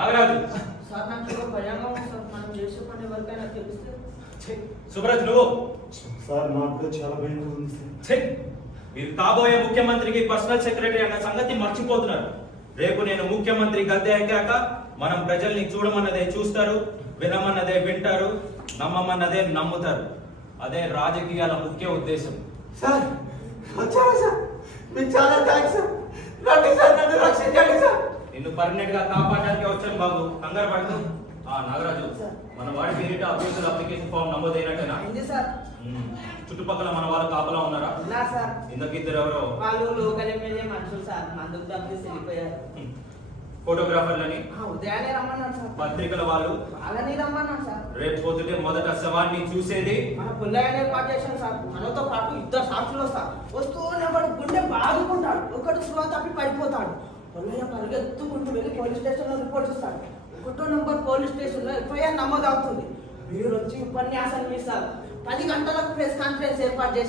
Nagaraju sir నాకు భయంగా ఉంది సార్. మనం చేసే పని ఎవరికైనా తెలిస్తే. సుబ్రాజ్ నువ్వు సార్ నాకు కూడా చాలా భయంగా ఉంది సార్. ఛీ! మీరు కాబోయే ముఖ్యమంత్రికి పర్సనల్ సెక్రటరీ అన్న సంగతి మర్చిపోతున్నారు. రేపు నేను ముఖ్యమంత్రి గద్దె ఎక్కాక మనం ప్రజల్ని చూడమన్నదే చూస్తారు, వినమన్నదే వింటారు, నమ్మమన్నదే నమ్ముతారు. అదే రాజకీయాల ముఖ్య ఉద్దేశం. సార్ వచ్చారా సార్? మీకు చాలా థ్యాంక్స్ సార్. రండి సార్, నన్ను రక్షించండి సార్. నిన్ను పర్మనెంట్ గా కాపాడడానికి వచ్చాను బాబు, కంగారు పడుతూ. నాగరాజు, మన వాడి పేరిట అభ్యర్థుల అప్లికేషన్ ఫామ్ నమోదైనట్టేనా? అయింది సార్. చుట్టుపక్కల మన వాళ్ళు కాపలా ఉన్నారా? ఉన్నారు సార్. ఇందకిద్దరు ఎవరో వాళ్ళు లోకల్ ఎమ్మెల్యే మనుషులు సార్. మందుకు తప్పేసి వెళ్ళిపోయారు. ఫోటోగ్రాఫర్లని, ఉదయాన్నే రమ్మన్నాడు సార్. పత్రికల వాళ్ళు వాళ్ళని రమ్మన్నాడు సార్. రేపు పొద్దుటే మొదట శవాన్ని చూసేది మన పుల్లయ్యనే ఏర్పాటు చేశాం సార్. మనతో పాటు ఇద్దరు సాక్షులు వస్తారు. వస్తూనే వాడు గుండె బాదుకుంటాడు, ఒకడు స్లో తప్పి పడిపోతాడు. పుల్లయ్య పరిగెత్తుకుంటూ వెళ్ళి పోలీస్ స్టేషన్ లో రిపోర్ట్ ఇస్తాడు. 1వ నంబర్ పోలీస్ స్టేషన్ లో ఎఫ్ఐఆర్ నమోదు అవుతుంది. మీరు వచ్చి ఉపన్యాసం చేస్తారు. 10 గంటలకు ప్రెస్ కాన్ఫరెన్స్ ఏర్పాటు చేశారు.